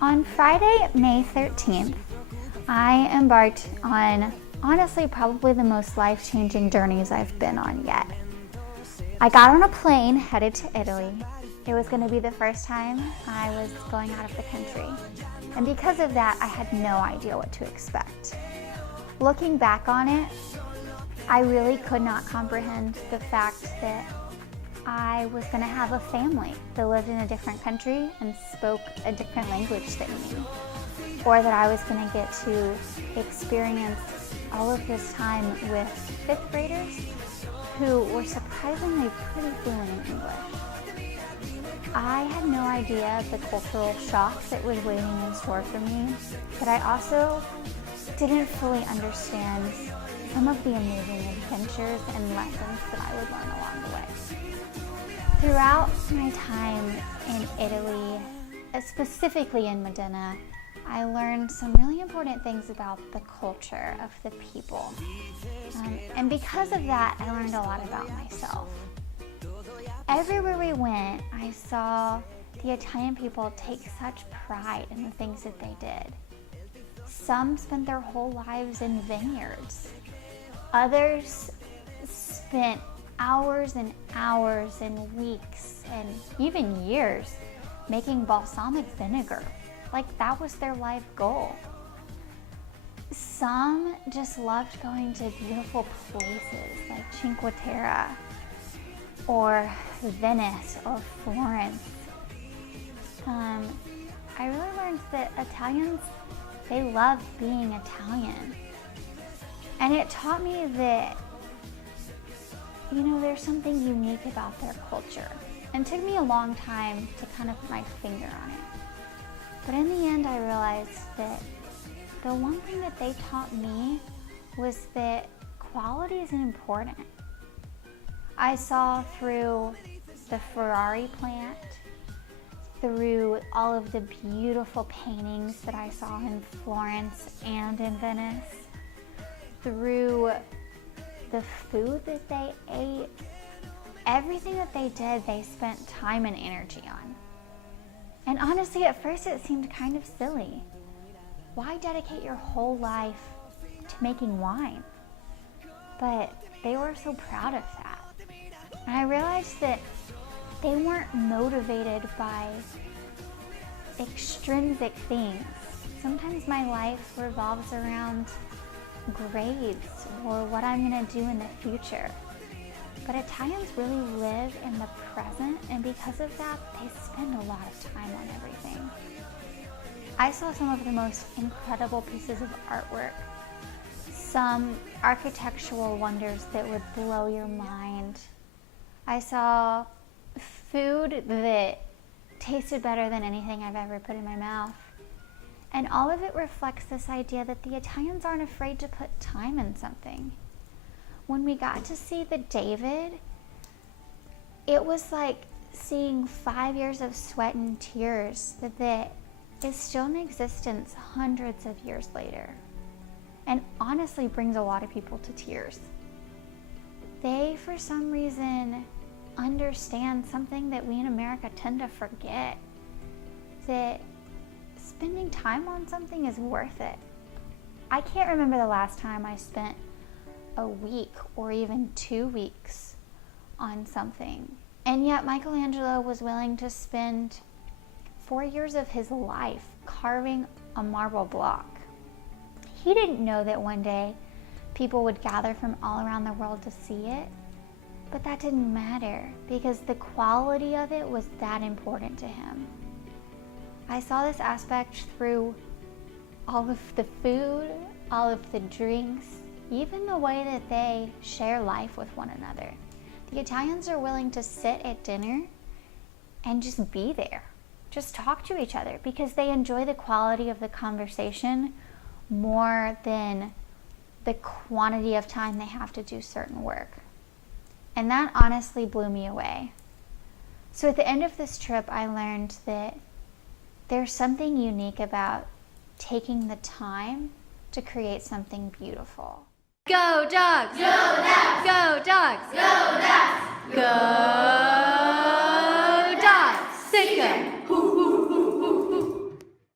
On Friday, May 13th, I embarked on honestly probably the most life-changing journeys I've been on yet. I got on a plane headed to Italy. It was going to be the first time I was going out of the country. And because of that, I had no idea what to expect. Looking back on it, I really could not comprehend the fact that I was going to have a family that lived in a different country and spoke a different language than me, or that I was going to get to experience all of this time with fifth graders who were surprisingly pretty fluent in English. I had no idea the cultural shock that was waiting in store for me, but I also didn't fully understand some of the amazing adventures and lessons that I would learn along the way. Throughout my time in Italy, specifically in Modena, I learned some really important things about the culture of the people. And because of that, I learned a lot about myself. Everywhere we went, I saw the Italian people take such pride in the things that they did. Some spent their whole lives in vineyards. Others spent hours and hours and weeks and even years making balsamic vinegar. Like that was their life goal. Some just loved going to beautiful places like Cinque Terre or Venice or Florence. I really learned that Italians, they love being Italian. And it taught me that, there's something unique about their culture. And it took me a long time to kind of put my finger on it. But in the end, I realized that the one thing that they taught me was that quality isn't important. I saw through the Ferrari plant, through all of the beautiful paintings that I saw in Florence and in Venice, through the food that they ate, everything that they did, they spent time and energy on. And honestly, at first it seemed kind of silly. Why dedicate your whole life to making wine? But they were so proud of that. And I realized that they weren't motivated by extrinsic things. Sometimes my life revolves around grades or what I'm going to do in the future. But Italians really live in the present, and because of that, they spend a lot of time on everything. I saw some of the most incredible pieces of artwork, some architectural wonders that would blow your mind. I saw food that tasted better than anything I've ever put in my mouth. And all of it reflects this idea that the Italians aren't afraid to put time in something. When we got to see the David, it was like seeing 5 years of sweat and tears that is still in existence hundreds of years later, and honestly brings a lot of people to tears. They, for some reason, understand something that we in America tend to forget, that spending time on something is worth it. I can't remember the last time I spent a week or even 2 weeks on something. And yet Michelangelo was willing to spend 4 years of his life carving a marble block. He didn't know that one day people would gather from all around the world to see it, but that didn't matter because the quality of it was that important to him. I saw this aspect through all of the food, all of the drinks, even the way that they share life with one another. The Italians are willing to sit at dinner and just be there, just talk to each other because they enjoy the quality of the conversation more than the quantity of time they have to do certain work. And that honestly blew me away. So at the end of this trip, I learned that there's something unique about taking the time to create something beautiful. Go Dogs! Go Dogs! Go Dogs! Go Dogs! Go Dogs! Sick 'em!